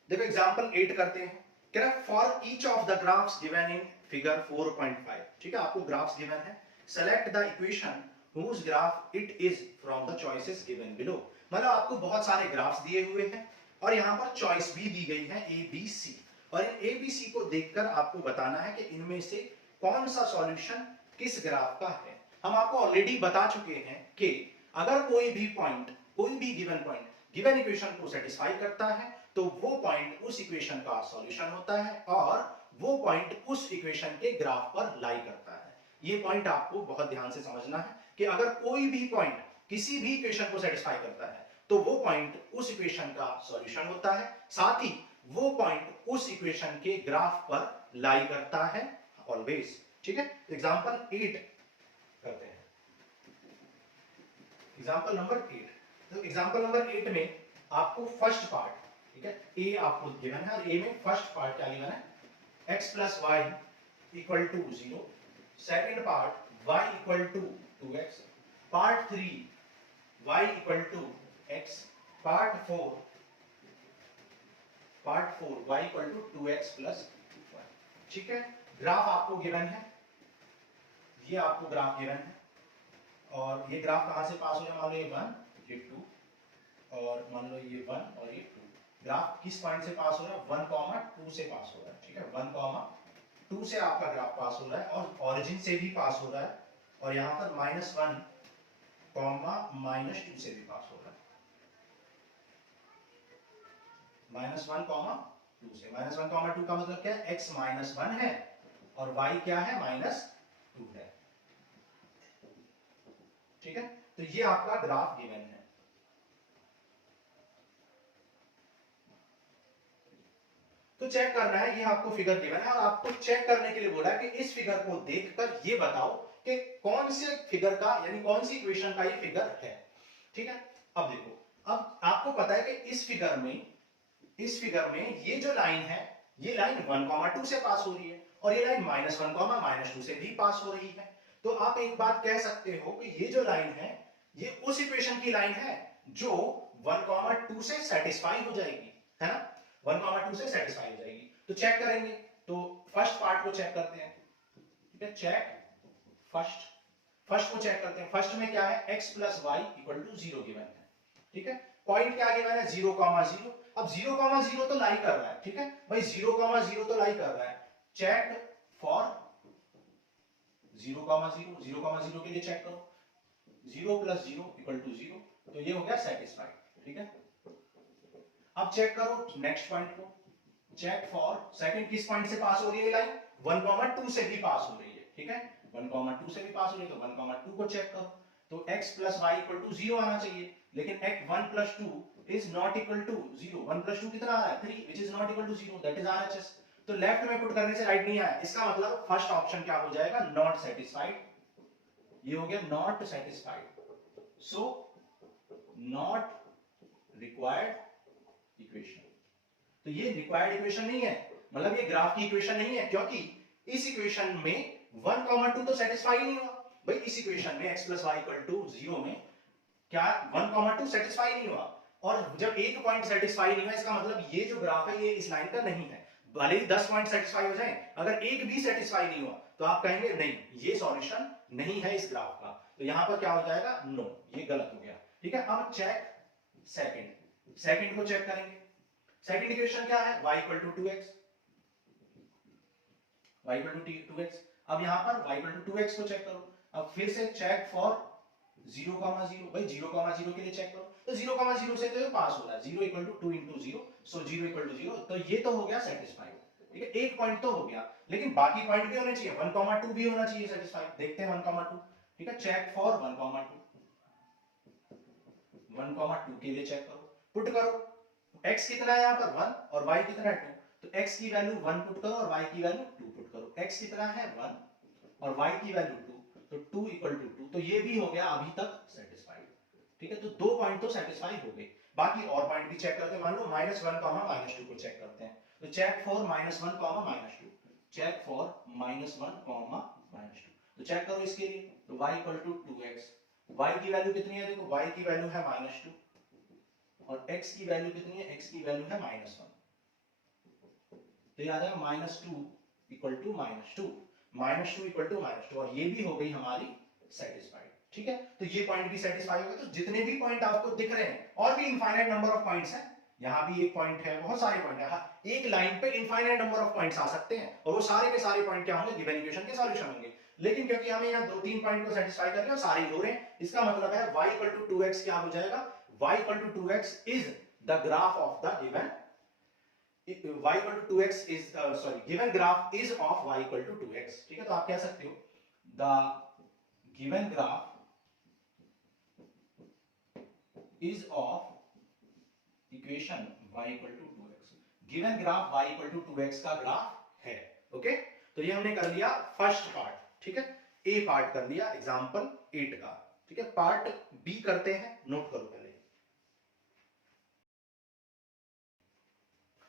देखो एग्जांपल 8 करते हैं। कह रहा for each of the graphs given in figure 4.5। ठीक है, आपको ग्राफ्स गिवन है, select the equation whose graph it is from the choices given below। मतलब आपको बहुत सारे ग्राफ्स दिए हुए हैं और यहाँ पर चॉइस भी दी गई है ए बी सी, और इन ए बी सी को देखकर आपको बताना है कि इनमें से कौन सा सॉल्यूशन किस ग्राफ का है। हम आपको ऑलरेडी बता चुके हैं कि अगर कोई भी पॉइंट, कोई भी गिवन पॉइंट गिवन इक्वेशन को सेटिस्फाई करता है तो वो पॉइंट उस इक्वेशन का सॉल्यूशन होता है, और वो पॉइंट उस इक्वेशन के ग्राफ पर लाई करता है। ये पॉइंट आपको बहुत ध्यान से समझना है कि अगर कोई भी पॉइंट किसी भी इक्वेशन को सेटिस्फाई करता है तो वो पॉइंट उस इक्वेशन का सॉल्यूशन होता है, साथ ही वो पॉइंट उस इक्वेशन के ग्राफ पर लाई करता है ऑलवेज। ठीक है, एग्जांपल 8 करते हैं, एग्जांपल नंबर 8। तो एग्जांपल नंबर 8 में आपको फर्स्ट पार्ट, ठीक है, ए आपको गिवन है, और ए में फर्स्ट पार्ट क्या गिवन है, x plus y equal to 0, second part y equal to 2x, part 3 y equal to x, part 4 y equal to 2x plus 1। ठीक है, ग्राफ आपको गिवन है, ये आपको ग्राफ गिवन है, और ये ग्राफ कहां से पास हो रहा है, मान लो ये 1 ये 2, और मान लो ये 1 और ये 2। ग्राफ किस पॉइंट से पास हो रहा है, 1, 2 से पास हो रहा है। ठीक है, 1, 2 से आपका ग्राफ पास हो रहा है, और ऑरिजिन से भी पास हो रहा है, और यहाँ पर -1, -2 से भी पास हो रहा है, -1, 2 से। -1, 2 का मतलब क्या है, x -1 है और y क्या है, -2 है। ठीक है, तो ये आपका ग्राफ गिवन है। तो तो चेक करना है, ये आपको फिगर गिवन है और आपको चेक करने के लिए बोला है कि इस फिगर को देखकर ये बताओ कि कौन से फिगर का यानी कौन सी इक्वेशन का ये फिगर है। ठीक है, अब देखो, अब आपको पता है कि इस फिगर में ये जो लाइन है, ये लाइन 1,2 से पास हो रही है और ये लाइन -1, -2 से भी पास हो रही है। तो आप एक बात कह सकते हो कि ये जो लाइन है, ये उस इक्वेशन की लाइन है जो 1,2 से सेटिस्फाई हो जाएगी, है ना, 1,2 से सेटिस्फाई हो जाएगी। तो चेक करेंगे, तो फर्स्ट पार्ट को चेक करते हैं। ठीक है, चेक फर्स्ट को चेक करते हैं। फर्स्ट में क्या है, x plus y equal to 0 given है। ठीक है, पॉइंट क्या गिवन है, 0,0। अब 0,0 तो लाई कर रहा है। ठीक है भाई, 0,0 तो लाई कर रहा है। चेक फॉर 0,0, 0,0 के लिए चेक करो, 0 प्लस 0 इक्वल टू 0, तो ये हो गया सेटिस्फाइड। ठीक है, अब चेक करो नेक्स्ट पॉइंट को, चेक फॉर सेकंड, किस पॉइंट से पास हो रही है लाइन, 1,2 से भी पास हो रही है। ठीक है, 1,2 से भी पास हो रही है, तो 1,2 को चेक करो, तो x plus y equal to 0 आना चाहिए, लेकिन x 1 प्लस 2 इज नॉट इक्वल टू 0। 1 प्लस 2 कितना आ रहा है, 3, which is not equal to 0, that is RHS। तो लेफ्ट में पुट करने से राइट नहीं आया, इसका मतलब फर्स्ट ऑप्शन क्या हो जाएगा, नॉट सेटिस्फाइड। ये हो गया not satisfied, so not required equation. तो ये रिक्वायर्ड इक्वेशन नहीं है, मतलब ये ग्राफ की इक्वेशन नहीं है, क्योंकि इस इक्वेशन में 1,2 तो सेटिस्फाई नहीं हुआ भाई। इस इक्वेशन में x plus y equal to 0 में क्या 1,2 सेटिस्फाई नहीं हुआ, और जब एक पॉइंट सेटिस्फाई नहीं हुआ, इसका मतलब ये जो ग्राफ है ये इस लाइन का नहीं है। भले ही 10 पॉइंट सेटिस्फाई हो जाए, अगर एक भी सेटिस्फाई नहीं हुआ तो आप कहेंगे नहीं, ये सॉल्यूशन नहीं है इस ग्राफ का। तो यहां पर क्या हो जाएगा, नो, ये गलत हो गया। ठीक है, अब चेक सेकंड को चेक करेंगे। सेकंड इक्वेशन क्या है, y equal to 2x, y equal to 2x। अब यहां पर y इक्वल टू 2x को चेक करो। अब फिर से चेक फॉर 0,0, भाई 0,0 के लिए चेक करो, तो 0,0 से तो ये पास हो रहा है, 0 equal to 2 into 0, so 0 equal to 0, तो ये तो हो गया सेटिस्फाइड। ठीक है, एक पॉइंट तो हो गया, लेकिन बाकी पॉइंट भी होने चाहिए, 1,2 भी होना चाहिए सेटिस्फाइड। देखते हैं 1,2। ठीक है, चेक फॉर 1,2, 1,2 के लिए चेक करो, पुट करो, x कितना है यहाँ पर 1 और y कितना है 2, तो x की वैल्यू 1 पुट करो और y की वैल्यू 2 पुट करो। x कितना है 1 और y की वैल्यू 2, तो 2 इक्वल टू 2, तो ये भी हो गया अभी तक सेटिस्फाइड। ठीक है, तो 2 पॉइंट तो सेटिस्फाई हो गए, बाकी और पॉइंट भी चेक करते हैं। मान लो -1, -2 को चेक करते हैं, तो चेक फॉर -1, -2, चेक फॉर -1, -2, तो चेक करो इसके लिए, तो y equal to 2x, y की वैल्यू कितनी है, देखो y की वैल्यू है -2 और x की वैल्यू कितनी है, x की वैल्यू है -1, तो याद है -2 इक्वल टू -2, -2 इक्वल टू -2, और ये भी हो गई हमारी सेटिस्फाइड। ठीक है, तो ये पॉइंट भी सेटिस्फाई हो गए। तो जितने भी पॉइंट आपको दिख रहे हैं, और भी इनफाइनाइट नंबर ऑफ पॉइंट्स हैं, यहां भी एक पॉइंट है, बहुत सारे पॉइंट है, एक लाइन पे इनफाइनाइट नंबर ऑफ पॉइंट्स आ सकते हैं, और वो सारे के सारे पॉइंट क्या होंगे, गिवन इक्वेशन के सॉल्यूशन होंगे। लेकिन क्योंकि हमें यहाँ 2-3 पॉइंट को सेटिस्फाई कर रहे हैं और सारे हो रहे हैं, इसका मतलब है y इक्वल टू 2x क्या हो जाएगा, y equal to 2x is the graph of the given, y equal to 2x is sorry, given graph is of y equal to 2x। ठीक है, तो आप कह सकते हो the given graph is of equation y equal to 2x, given graph y equal to 2x का ग्राफ है। ओके, तो ये हमने कर लिया फर्स्ट पार्ट। ठीक है, ए पार्ट कर लिया एग्जांपल 8 का। ठीक है, पार्ट बी करते हैं, नोट करो पहले।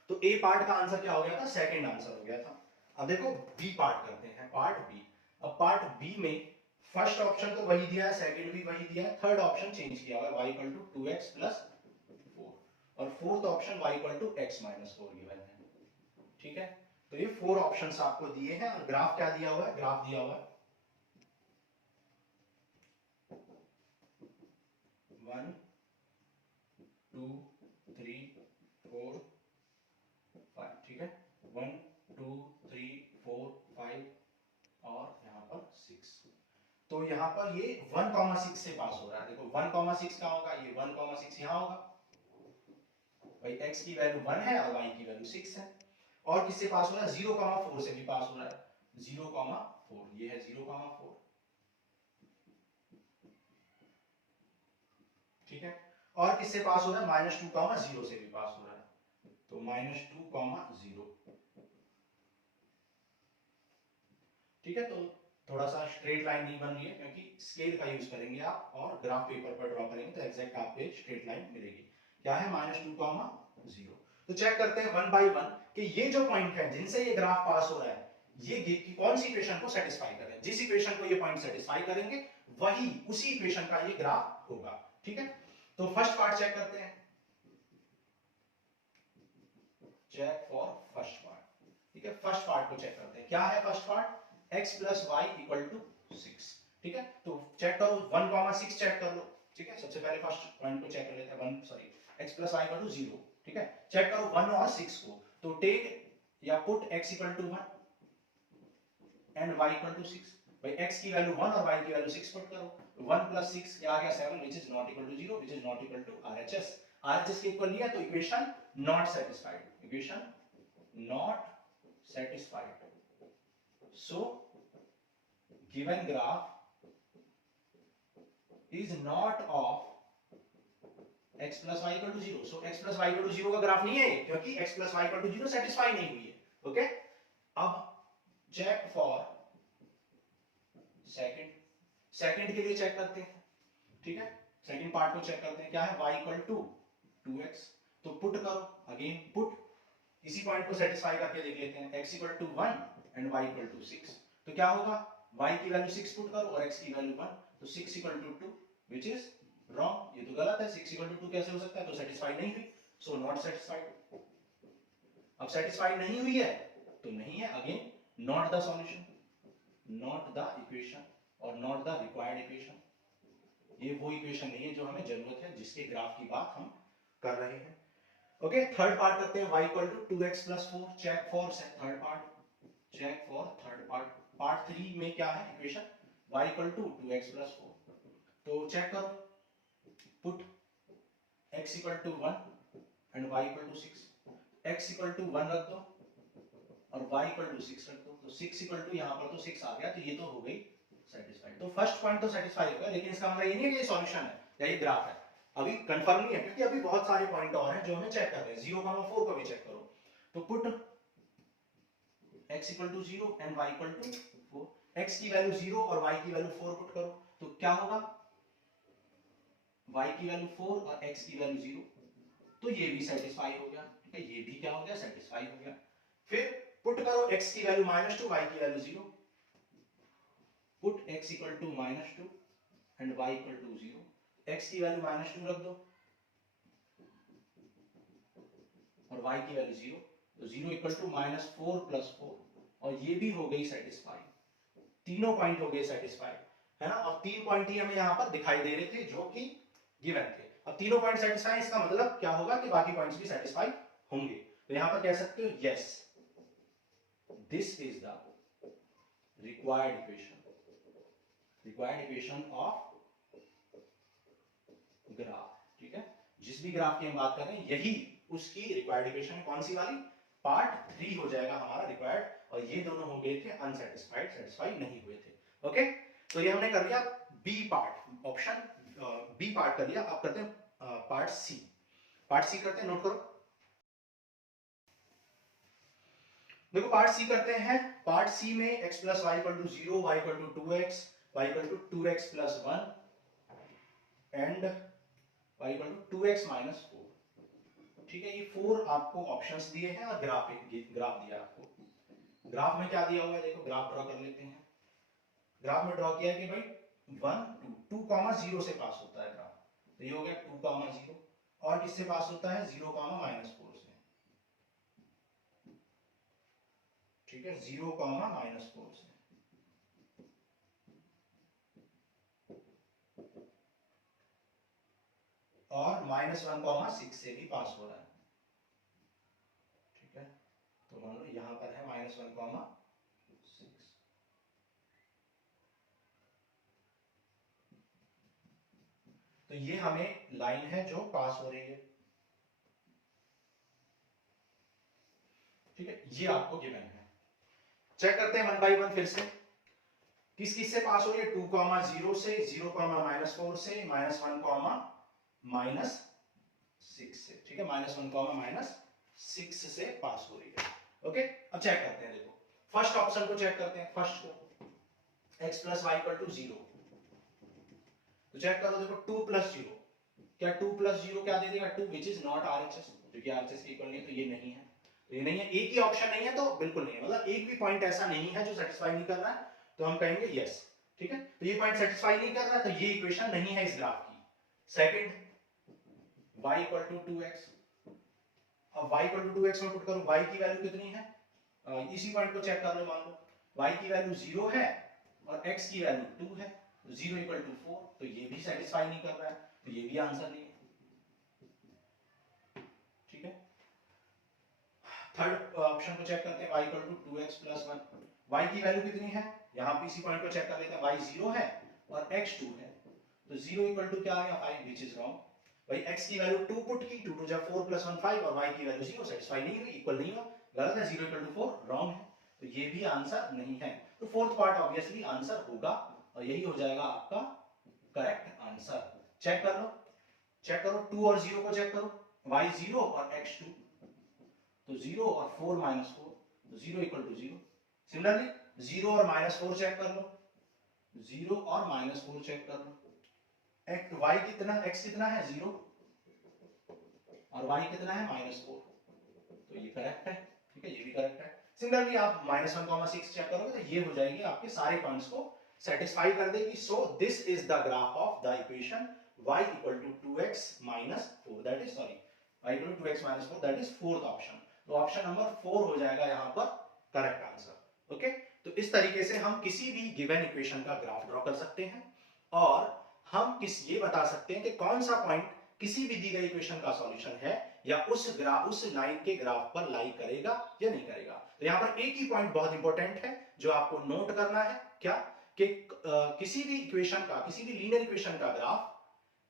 तो ए पार्ट का आंसर क्या हो गया था, सेकंड आंसर हो गया था। अब देखो बी पार्ट करते हैं, पार्ट बी। अब पार्ट बी में फर्स्ट ऑप्शन तो वही दिया है, सेकंड भी वही दिया है, थर्ड ऑप्शन चेंज किया हुआ है, y equal to 2x plus 4, और fourth option y equal to x minus 4 given है। ठीक है, तो ये 4 ऑप्शंस आपको दिए हैं, और ग्राफ क्या दिया हुआ है, ग्राफ दिया हुआ है 1 2 3 4 5। ठीक है, 1 2 3 4 5 और यहाँ पर 6, तो यहाँ पर ये 1,6 से पास हो रहा है। देखो 1,6 कहाँ होगा, ये 1,6 यहाँ होगा, भाई x की वैल्यू 1 है और y की वैल्यू 6 है। और किससे पास हो रहा है, 0,4 से भी पास हो रहा है, 0,4, ये है 0,4। ठीक है, और किससे पास हो रहा है, -2,0 से भी पास हो रहा है, तो -2,0, ठीक है, तो थोड़ा सा स्ट्रेट लाइन नहीं बन रही है क्योंकि स्केल का यूज करेंगे आप और ग्राफ पेपर पर ड्रॉ करेंगे तो एग्जैक्ट आपको स्ट्रेट लाइन मिलेगी। क्या है -2, 0। तो चेक करते हैं वन बाय वन कि ये जो पॉइंट है जिनसे ये ग्राफ पास हो रहा है ये कौन सी इक्वेशन को सेटिस्फाई कर रहे हैं। जिस इक्वेशन को ये पॉइंट सेटिस्फाई करेंगे वही उसी इक्वेशन का ये ग्राफ होगा। ठीक है, तो फर्स्ट पार्ट चेक करते हैं। Check for first part. ठीक है, फर्स्ट पार्ट को चेक करते हैं। क्या है फर्स्ट पार्ट? x + y = 6। ठीक है, तो चेक करो 1,6 चेक कर लो। ठीक है, सबसे पहले फर्स्ट पॉइंट को चेक कर लेते हैं। x + y = 0। ठीक है, चेक करो 1 और 6 को। तो टेक या पुट x = 1 एंड y = 6। भाई x की वैल्यू 1 और y की वैल्यू 6 पुट करो। 1 + 6 क्या आ गया 7 which is not equal to 0 which is not equal to RHS। RHS के इक्वल लिया तो equation not satisfied. Equation not satisfied. So given graph is not of x + y = 0. So x + y = 0 का ग्राफ नहीं है क्योंकि x + y = 0 सेटिस्फाई नहीं हुई है। ओके, अब चेक फॉर सेकंड के लिए चेक करते हैं। ठीक है, सेकंड पार्ट को चेक करते हैं। क्या है? y = 2x। तो पुट करो, अगेन पुट, इसी पॉइंट को सेटिस्फाई करके देख लेते हैं। x = 1 and y = 6। तो क्या होगा? y की वैल्यू 6 पुट करो और x की वैल्यू 1। तो 6 = 2 व्हिच इज रॉन्ग। ये तो गलत है। 6 = 2 कैसे हो सकता है? तो सेटिस्फाई नहीं हुई, सो नॉट सेटिस्फाइड। अब सेटिस्फाई नहीं हुई है तो नहीं है, again not the solution, not the equation और नॉट द रिक्वायर्ड इक्वेशन। ये वो इक्वेशन नहीं है जो हमें जरूरत है, जिसके ग्राफ की बात हम कर रहे हैं। ओके, थर्ड पार्ट करते हैं। y = 2x + 4। Check for third part. Check for third part. Part 3 में क्या है इक्वेशन? y = 2x + 4। तो चेक करो, put x = 1 and y = 6। x = 1 रख दो और y = 6 रख दो। तो 6 = यहां पर तो 6 आ गया, तो ये तो हो गई सेटिस्फाइड। तो फर्स्ट पॉइंट तो सेटिस्फाई हो गया, लेकिन इसका मतलब ये नहीं है कि ये सॉल्यूशन है या ये ग्राफ है। अभी कंफर्म नहीं है क्योंकि अभी बहुत सारे पॉइंट और हैं जो हमें चेक करने हैं। 0,4 को भी चेक करो। तो put x = 0 and y = 4। x की वैल्यू 0 और y की वैल्यू 4 पुट करो। तो क्या होगा? y की वैल्यू 4 और x की वैल्यू 0। तो ये भी सेटिस्फाई हो गया। ठीक है, ये भी क्या हो गया? सेटिस्फाई हो गया। फिर पुट करो x की वैल्यू -2, y की value 0। Put x = -2 and y = 0। x की वैल्यू -2 रख दो और y की वैल्यू 0। तो 0 = -4 + 4 और ये भी हो गई सेटिस्फाई। तीनों पॉइंट हो गए सेटिस्फाई, है ना। और 3 पॉइंट ही हमें यहाँ पर दिखाई दे रहे थे जो कि गिवन थे। अब तीनों पॉइंट सेटिस्फाई, इसका मतलब क्या होगा कि बाकी पॉइंट्स भी सेटिस्फाई होंगे। तो यहाँ पर कह सकते हो yes, this is the required equation of graph. ठीक है, जिस भी ग्राफ की हम बात कर रहे हैं यही उसकी रिक्वायर्ड इक्वेशन है। कौन सी वाली? पार्ट 3 हो जाएगा हमारा रिक्वायर्ड, और ये दोनों हो गए थे अनसेटिस्फाइड, सेटिस्फाई नहीं हुए थे। ओके, तो ये हमने कर लिया B part, option B part कर लिया। अब करते हैं पार्ट सी। पार्ट सी करते हैं, नोट करो। देखो पार्ट सी करते हैं। पार्ट सी में x + y = 0, y = 2x, y = 2x + 1 and y = 2x - 4। ठीक है, ये 4 आपको ऑप्शंस दिए हैं और ग्राफ दिया आपको। ग्राफ में क्या दिया हुआ है? देखो ग्राफ ड्रॉ कर लेते हैं। ग्राफ में ड्रॉ किया है कि भाई 1 2 0 से पास होता है ग्राफ। तो ये हो गया 2, 0। और किससे पास होता है? 0, -4 से। ठीक है, 0, -4 से। और -1, 6 से भी पास हो रहा है। ठीक है, तो मान लो यहां पर है -1, 6। तो ये हमें लाइन है जो पास हो रही है। ठीक है, ये आपको गिवन है। चेक करते हैं 1 बाय 1 फिर से। किस किस से पास हो रही है? 2, 0 से, 0, -4 से, -1, -6 से। ठीक है, -1, -6 से पास हो रही है। ओके, अब चेक करते हैं। देखो फर्स्ट ऑप्शन को चेक करते हैं। फर्स्ट को x plus y equal to 0। तो चेक करो, देखो 2 प्लस 0, क्या 2 प्लस 0 क्या दे देगा 2, विच इज नॉट आरएचएस, क्योंकि आरएचएस के इक्वल नहीं है, तो ये नहीं है, तो ये नहीं है, एक ही ऑप्शन नहीं है तो बिल्कुल नहीं है, मतलब एक भी पॉइंट ऐसा नहीं है जो सेटिस्फाई नहीं कर रहा है, तो हम कहेंगे यस। ठीक है, तो ये पॉइंट सेटिस्फाई नहीं कर रहा है, तो ये इक्वेशन नहीं है इस ग्राफ की। Second, y equal to 2x, अब y इक्वल टू 2x में पुट करो, y की वैल्यू कितनी है, इसी पॉइंट को चेक कर लो, मान लो y की वैल्यू 0 है और x की वैल्यू 2 है, तो 0 इक्वल टू 4, तो ये भी सेटिस्फाई नहीं कर रहा है, तो ये भी आंसर नहीं है। ठीक है, थर्ड ऑप्शन को चेक करते हैं, y equal to 2x plus 1, y की वैल्यू कितनी है, यहाँ पे इसी पॉइंट को चेक कर लेते हैं, y 0 है और x 2 है, तो 0 इक्वल टू क्या आ गया 5, विच इज रॉन्ग। भाई x की वैल्यू 2 पुट की, 2 2 जा 4 प्लस 1 5, और y की वैल्यू 0, सेटिस्फाई नहीं हुई, इक्वल नहीं हुआ, गलत है, 0 इक्वल टू 4 रॉन्ग है, तो ये भी आंसर नहीं है। तो फोर्थ पार्ट ऑब्वियसली आंसर होगा और यही हो जाएगा आपका करेक्ट आंसर। चेक कर लो, चेक करो 2 और 0 को चेक करो, y 0 और x 2, तो 0 और 4 माइनस 4, तो 0 इक्वल टू 0। सिमिलरली 0 और माइनस 4 चेक कर लो, 0 और माइनस 4 चेक कर लो, y कितना, x कितना है 0 और y कितना है -4, तो ये करेक्ट है। ठीक है, ये भी करेक्ट है। सिमिलरली आप -1,6 चेक करोगे तो ये हो जाएगी, आपके सारे पॉइंट्स को सेटिस्फाई कर देगी। So this is the graph of the equation y equal to 2x minus 4, that is sorry y equal to 2x minus 4, that is fourth option. तो ऑप्शन नंबर 4 हो जाएगा यहाँ पर करेक्ट आंसर। ओके, तो इस तरीके से हम किसी भी गिवन इक्वेशन का ग्राफ ड्रॉ कर सकते हैं और हम ये बता सकते हैं कि कौन सा पॉइंट किसी भी दी गई इक्वेशन का सॉल्यूशन है या उस लाइन के ग्राफ पर लाई करेगा या नहीं करेगा। तो यहाँ पर एक ही पॉइंट बहुत इंपॉर्टेंट है जो आपको नोट करना है, क्या कि किसी भी इक्वेशन का, किसी भी लीनियर इक्वेशन का ग्राफ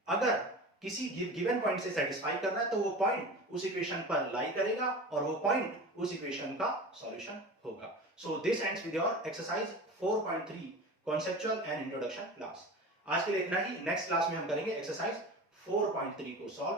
अगर किसी गिवन पॉइंट से सेटिस्फाई कर रहा है तो वो पॉइंट उस इक्वेशन पर लाई करेगा और वो पॉइंट उस इक्वेशन का सॉल्यूशन होगा। So this ends with your exercise 4.3 conceptual and introduction class. आज के लिए इतना ही, नेक्स्ट क्लास में हम करेंगे एक्सरसाइज 4.3 को सॉल्व।